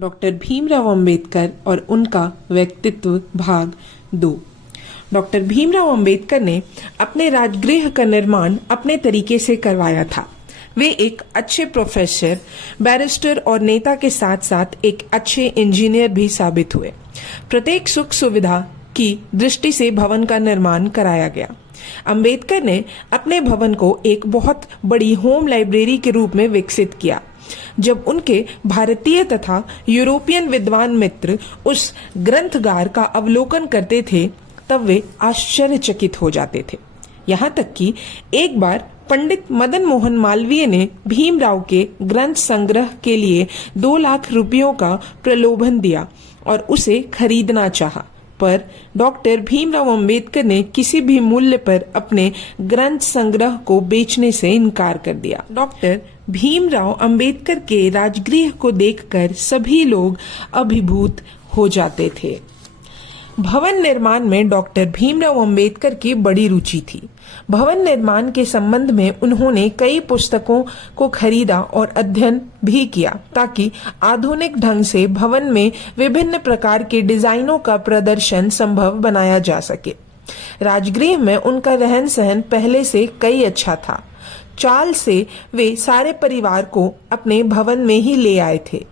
Doctor Bhimrao Ambedkar और उनका व्यक्तित्व भाग 2। डॉक्टर भीमराव अंबेडकर ने अपने राजगृह का निर्माण अपने तरीके से करवाया था। वे एक अच्छे प्रोफेसर, बैरिस्टर और नेता के साथ साथ एक अच्छे इंजीनियर भी साबित हुए। प्रत्येक सुख सुविधा की दृष्टि से भवन का निर्माण कराया गया। अंबेडकर ने अपने भवन को एक बहुत बड़ी होम लाइब्रेरी के रूप में विकसित किया। जब उनके भारतीय तथा यूरोपियन विद्वान मित्र उस ग्रंथगार का अवलोकन करते थे तब वे आश्चर्यचकित हो जाते थे। यहाँ तक कि एक बार पंडित मदन मोहन मालवीय ने भीमराव के ग्रंथ संग्रह के लिए 2 लाख रुपयों का प्रलोभन दिया और उसे खरीदना चाहा, पर डॉक्टर भीमराव अंबेडकर ने किसी भी मूल्य पर अपने ग्रंथ संग्रह को बेचने से इनकार कर दिया। डॉक्टर भीमराव अंबेडकर के राजगृह को देखकर सभी लोग अभिभूत हो जाते थे। भवन निर्माण में डॉक्टर भीमराव अंबेडकर की बड़ी रुचि थी। भवन निर्माण के संबंध में उन्होंने कई पुस्तकों को खरीदा और अध्ययन भी किया ताकि आधुनिक ढंग से भवन में विभिन्न प्रकार के डिजाइनों का प्रदर्शन संभव बनाया जा सके। राजगृह में उनका रहन सहन पहले से कई अच्छा था। चाल से वे सारे परिवार को अपने भवन में ही ले आए थे।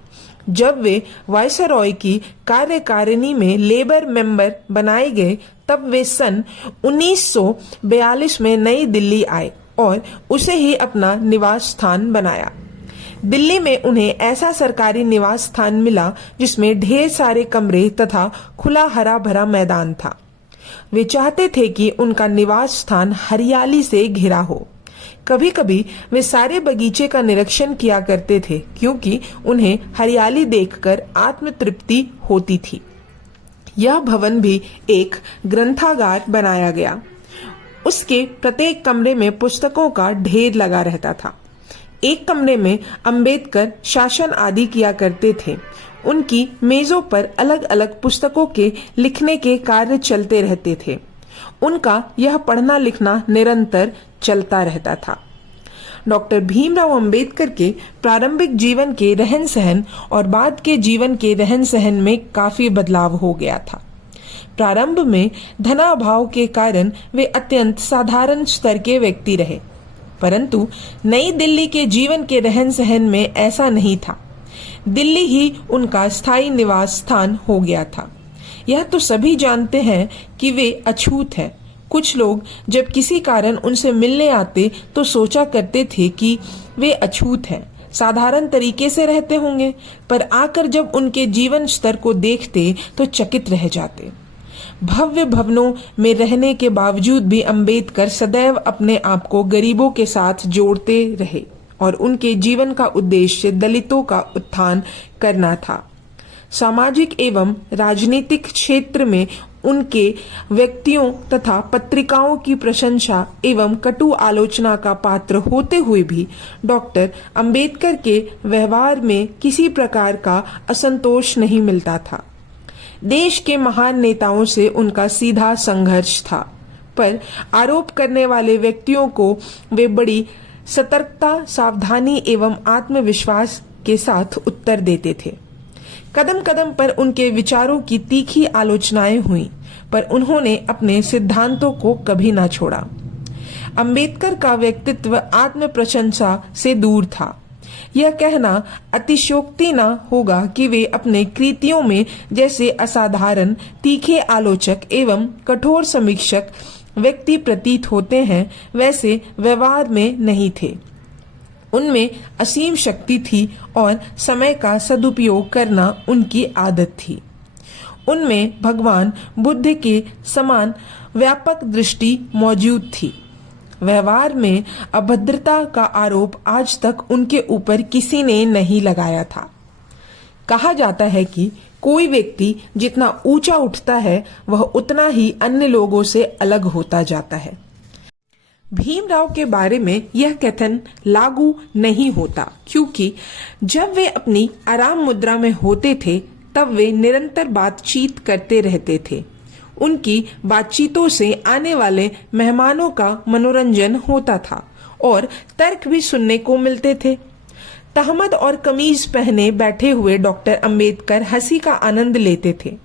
जब वे वायसरॉय की कार्यकारिणी में लेबर मेंबर बनाए गए तब वे सन 1942 में नई दिल्ली आए और उसे ही अपना निवास स्थान बनाया। दिल्ली में उन्हें ऐसा सरकारी निवास स्थान मिला जिसमें ढेर सारे कमरे तथा खुला हरा भरा मैदान था। वे चाहते थे कि उनका निवास स्थान हरियाली से घिरा हो। कभी कभी वे सारे बगीचे का निरीक्षण किया करते थे क्योंकि उन्हें हरियाली देखकर आत्म तृप्ति होती थी। यह भवन भी एक ग्रंथागार बनाया गया। उसके प्रत्येक कमरे में पुस्तकों का ढेर लगा रहता था। एक कमरे में अंबेडकर शासन आदि किया करते थे। उनकी मेजों पर अलग अलग पुस्तकों के लिखने के कार्य चलते रहते थे। उनका यह पढ़ना लिखना निरंतर चलता रहता था। डॉक्टर भीमराव अंबेडकर के प्रारंभिक जीवन के रहन सहन और बाद के जीवन के रहन सहन में काफी बदलाव हो गया था। प्रारंभ में धनाभाव के कारण वे अत्यंत साधारण स्तर के व्यक्ति रहे, परंतु नई दिल्ली के जीवन के रहन सहन में ऐसा नहीं था। दिल्ली ही उनका स्थायी निवास स्थान हो गया था। यह तो सभी जानते हैं कि वे अछूत हैं। कुछ लोग जब किसी कारण उनसे मिलने आते तो सोचा करते थे कि वे अछूत हैं, साधारण तरीके से रहते होंगे, पर आकर जब उनके जीवन स्तर को देखते तो चकित रह जाते। भव्य भवनों में रहने के बावजूद भी अंबेडकर सदैव अपने आप को गरीबों के साथ जोड़ते रहे और उनके जीवन का उद्देश्य दलितों का उत्थान करना था। सामाजिक एवं राजनीतिक क्षेत्र में उनके व्यक्तियों तथा पत्रिकाओं की प्रशंसा एवं कटु आलोचना का पात्र होते हुए भी डॉक्टर अंबेडकर के व्यवहार में किसी प्रकार का असंतोष नहीं मिलता था। देश के महान नेताओं से उनका सीधा संघर्ष था, पर आरोप करने वाले व्यक्तियों को वे बड़ी सतर्कता, सावधानी एवं आत्मविश्वास के साथ उत्तर देते थे। कदम कदम पर उनके विचारों की तीखी आलोचनाएं हुई, पर उन्होंने अपने सिद्धांतों को कभी ना छोड़ा। अंबेडकर का व्यक्तित्व आत्म प्रशंसा से दूर था। यह कहना अतिशयोक्ति न होगा कि वे अपने कृतियों में जैसे असाधारण, तीखे आलोचक एवं कठोर समीक्षक व्यक्ति प्रतीत होते हैं, वैसे व्यवहार में नहीं थे। उनमें असीम शक्ति थी और समय का सदुपयोग करना उनकी आदत थी। उनमें भगवान बुद्ध के समान व्यापक दृष्टि मौजूद थी। व्यवहार में अभद्रता का आरोप आज तक उनके ऊपर किसी ने नहीं लगाया था। कहा जाता है कि कोई व्यक्ति जितना ऊंचा उठता है वह उतना ही अन्य लोगों से अलग होता जाता है। भीमराव के बारे में यह कथन लागू नहीं होता, क्योंकि जब वे अपनी आराम मुद्रा में होते थे तब वे निरंतर बातचीत करते रहते थे। उनकी बातचीतों से आने वाले मेहमानों का मनोरंजन होता था और तर्क भी सुनने को मिलते थे। तहमद और कमीज पहने बैठे हुए डॉक्टर अंबेडकर हंसी का आनंद लेते थे।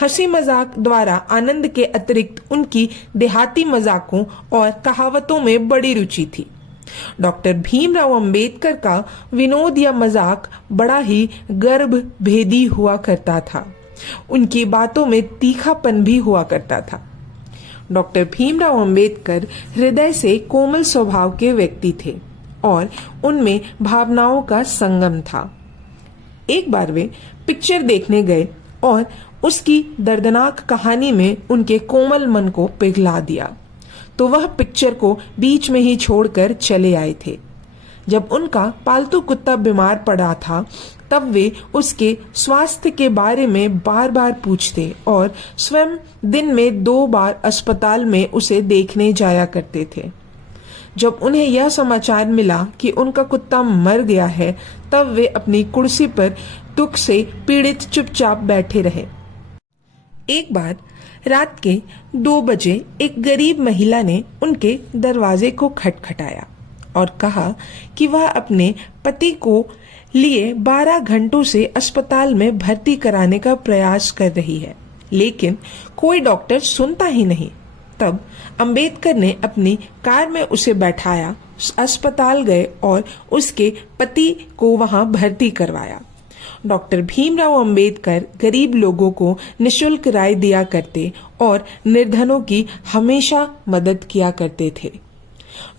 हंसी मजाक द्वारा आनंद के अतिरिक्त उनकी देहाती मजाकों और कहावतों में बड़ी रुचि थी। डॉक्टर भीमराव अंबेडकर का विनोद या मजाक बड़ा ही गर्भ भेदी हुआ करता था। उनकी बातों में तीखापन भी हुआ करता था। डॉक्टर भीमराव अंबेडकर हृदय से कोमल स्वभाव के व्यक्ति थे और उनमें भावनाओं का संगम था। एक बार वे पिक्चर देखने गए और उसकी दर्दनाक कहानी में उनके कोमल मन को पिघला दिया, तो वह पिक्चर को बीच में ही छोड़कर चले आए थे। जब उनका पालतू कुत्ता बीमार पड़ा था तब वे उसके स्वास्थ्य के बारे में बार बार पूछते और स्वयं दिन में 2 बार अस्पताल में उसे देखने जाया करते थे। जब उन्हें यह समाचार मिला कि उनका कुत्ता मर गया है तब वे अपनी कुर्सी पर दुख से पीड़ित चुपचाप बैठे रहे। एक बार रात के 2 बजे एक गरीब महिला ने उनके दरवाजे को खटखटाया और कहा कि वह अपने पति को लिए 12 घंटों से अस्पताल में भर्ती कराने का प्रयास कर रही है, लेकिन कोई डॉक्टर सुनता ही नहीं। तब अंबेडकर ने अपनी कार में उसे बैठाया, अस्पताल गए और उसके पति को वहां भर्ती करवाया। डॉक्टर भीमराव अंबेडकर गरीब लोगों को निशुल्क राय दिया करते और निर्धनों की हमेशा मदद किया करते थे।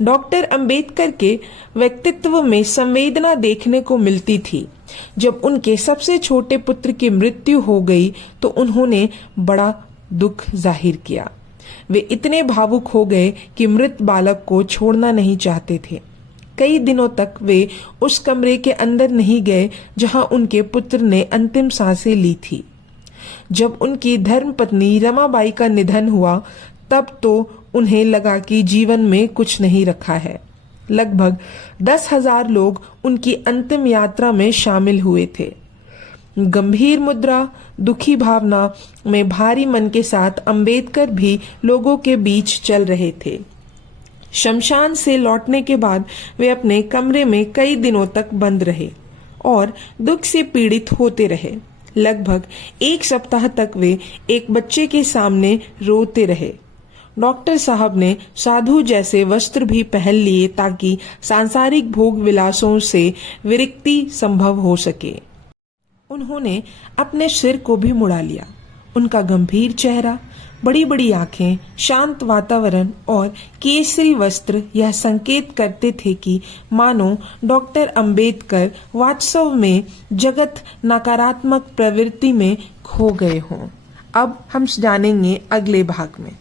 डॉक्टर अंबेडकर के व्यक्तित्व में संवेदना देखने को मिलती थी। जब उनके सबसे छोटे पुत्र की मृत्यु हो गई तो उन्होंने बड़ा दुख जाहिर किया। वे इतने भावुक हो गए कि मृत बालक को छोड़ना नहीं चाहते थे। कई दिनों तक वे उस कमरे के अंदर नहीं गए जहां उनके पुत्र ने अंतिम सांसें ली थी। जब उनकी धर्मपत्नी रमाबाई का निधन हुआ तब तो उन्हें लगा कि जीवन में कुछ नहीं रखा है। लगभग 10,000 लोग उनकी अंतिम यात्रा में शामिल हुए थे। गंभीर मुद्रा, दुखी भावना में भारी मन के साथ अंबेडकर भी लोगों के बीच चल रहे थे। शमशान से लौटने के बाद वे अपने कमरे में कई दिनों तक बंद रहे और दुख से पीड़ित होते रहे। लगभग 1 सप्ताह तक वे एक बच्चे के सामने रोते रहे। डॉक्टर साहब ने साधु जैसे वस्त्र भी पहन लिए ताकि सांसारिक भोग विलासों से विरक्ति संभव हो सके। उन्होंने अपने सिर को भी मुड़ा लिया। उनका गंभीर चेहरा, बड़ी बड़ी आंखें, शांत वातावरण और केसरी वस्त्र यह संकेत करते थे कि मानो डॉक्टर अंबेडकर वास्तव में जगत नकारात्मक प्रवृत्ति में खो गए हों। अब हम जानेंगे अगले भाग में।